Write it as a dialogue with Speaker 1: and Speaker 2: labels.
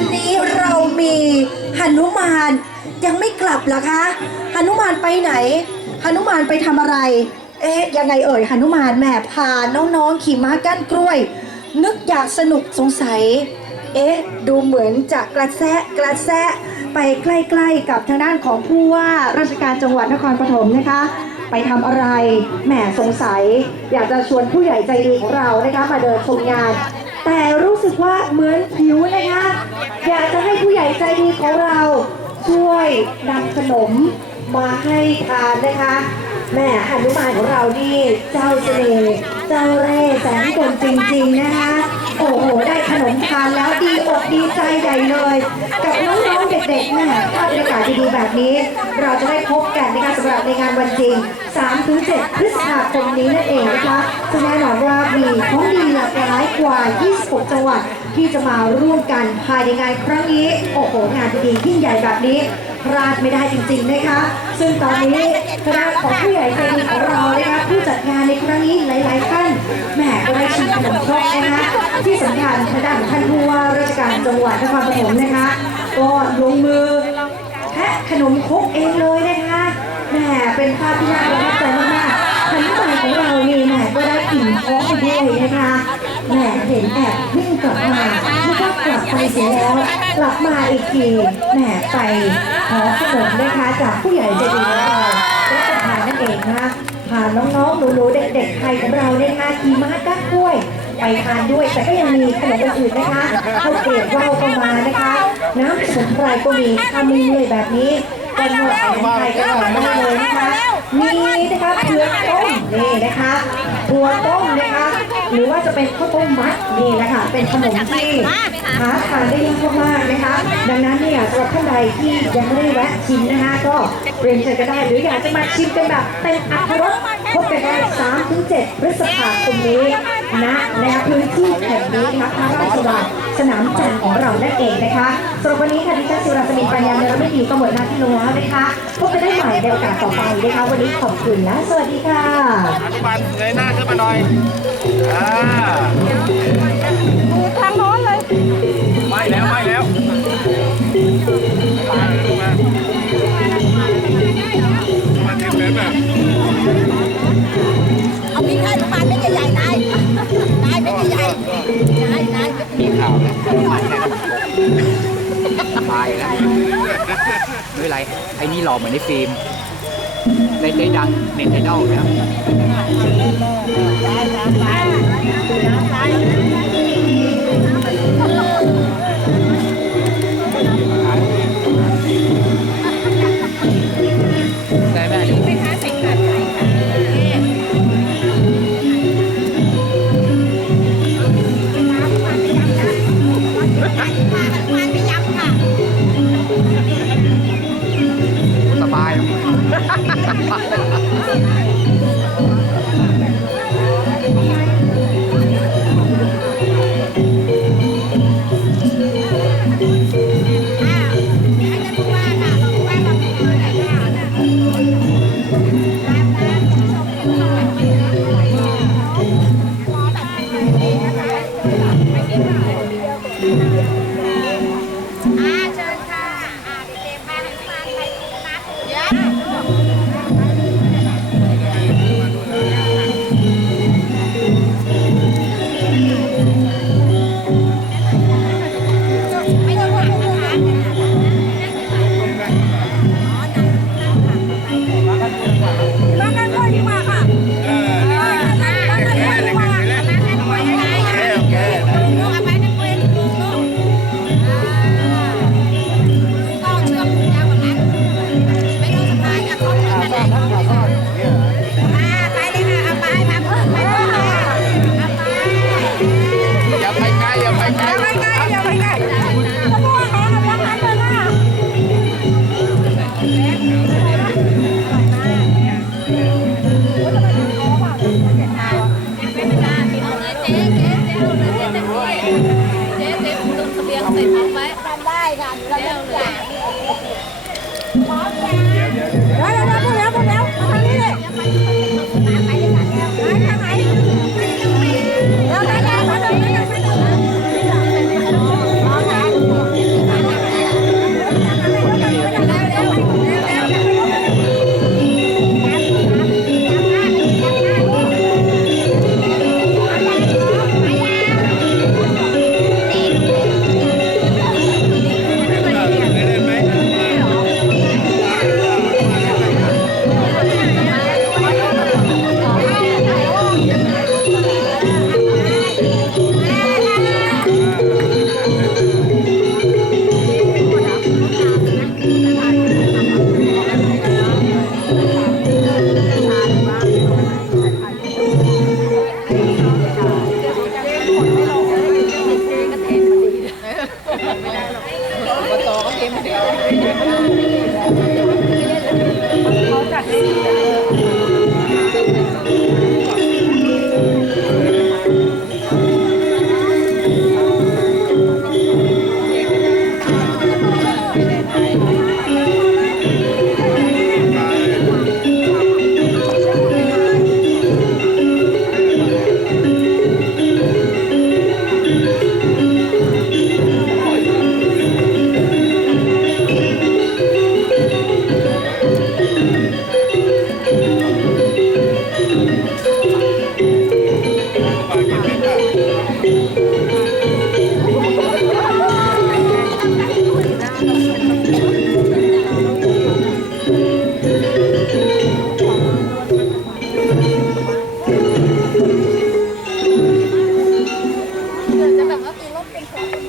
Speaker 1: ันนี้เรามีหนุมานยังไม่กลับเหรอคะหนุมานไปไหนหนุมานไปทำอะไร เอ๊ะยังไงเอ่ยหนุมานแหมพาน้องๆขี่ม้าก้านกล้วย นึกอยากสนุกสงสัย เอ๊ะ ดูเหมือนจะกระแซะกระแซะไปใกล้ ๆ กับทางด้านของผู้ว่าราชการจังหวัดนครปฐมนะคะ ไปทำอะไรแหมสงสัย อยากจะชวนผู้ใหญ่ใจดีของเรานะคะมาเดินชมงาน แต่รู้สึกว่าเหมือนผิวนะคะ อยากจะให้ผู้ใหญ่ใจดีของเราช่วยนำขนมมาให้ทานนะคะแม่หนุมานของเรานี่เจ้าเสน่ห์เจ้าเร่แสนกลจริงๆนะคะ โอ้โห ได้ขนมทานแล้วดีอกดีใจใหญ่เลย กับน้องๆเด็กๆแม่ภาพบรรยากาศดีๆแบบนี้ เราจะได้พบกันนะคะสำหรับในงานวันจริง 3-7 พฤษภาคมนี้นั่นเองนะคะซึ่งแน่นอนว่ามีของดีหลากหลายกว่า 26 จังหวัด ที่จะมาร่วมกันภายในงานครั้งนี้ โอ้โห งานดีๆยิ่งใหญ่แบบนี้พลาดไม่ได้จริง ๆ นะคะ ซึ่งตอนนี้คณะของผู้ใหญ่ใจดีของเรานะคะผู้จัดงานในครั้งนี้หลายๆท่านแหมก็ได้ชิมขนมครกนะคะที่สำคัญทางด้านของท่านผู้ว่าราชการจังหวัดนครปฐมนะคะก็ลงมือแคะขนมครกเองเลยนะคะแหมเป็นภาพที่น่าประทับใจมากๆทันทีของเรานี่แหมก็ได้ อิ่มท้งไปด้วยนะคะแหมเห็นแอบวิ่งกลับมาไม่ก็กลับไปเสียแล้ว กลับมาอีกทีแหมไปขอขนมนะคะจากผู้ใหญ่ใจดีของเราและประธานนั่นเองนะคะพาน้องๆหนูๆเด็กๆไทยของเราเนี่ยนะคะขี่ม้าก้ากล้วยไปทานด้วย แต่ก็ยังมีขนมอื่นๆนะคะข้าวเกรียบว่าวก็มานะคะ น้ำสมุนไพรก็มีถ้ามีเหนื่อยแบบนี้ก็นวดสมุนไพรก็หน่อยได้เลยนะคะ มีนะคะเผือกต้มนี่นะคะถั่วต้มนะคะหรือว่าจะเป็นข้าวต้มมัดนี่นะคะ เป็นขนมที่หาทานได้ยากมากๆนะคะ ดังนั้นเนี่ยสำหรับท่านใดที่ยังไม่ได้แวะชิมนะคะก็เรียนเชิญก็ได้หรืออยากจะมาชิมกันแบบเต็มอัตรสพบกันได้3-7พฤษภาคมนี้ ณในพื้นที่แห่งนี้นะคะพระราชวังสนามจันทร์ของเรานั่นเองนะคะสำหรับวันนี้ค่ะดิฉันสุรสมินปัญญาเนรไม่ดีก็หมดหน้าที่ลงแล้วนะคะพบกันได้ใหม่ในโอกาสต่อไปนะคะวันนี้ขอบคุณและสวัสดีค่ะ
Speaker 2: อนุบาลเงยหน้าขึ้นมาหน่อยอ่า
Speaker 3: ทางโน้นเลย
Speaker 2: ไม่แล้วไม่แล้ว
Speaker 4: ไม่เป็นไรไอ้นี่หล่อเหมือนในฟิล์มเล่นได้ดังเน็ตไอดอลนะได้ไหม
Speaker 3: มา อ่ Thank you. ำไหมทำได้ค่ะทำได้ทุอย่างเดี๋ยวเดี๋ยว
Speaker 2: เดี๋ยวพอกแล้วพวกแล้วมาทางนี้เลย Thank you. จะแบบว่ามีร่มเป็นคน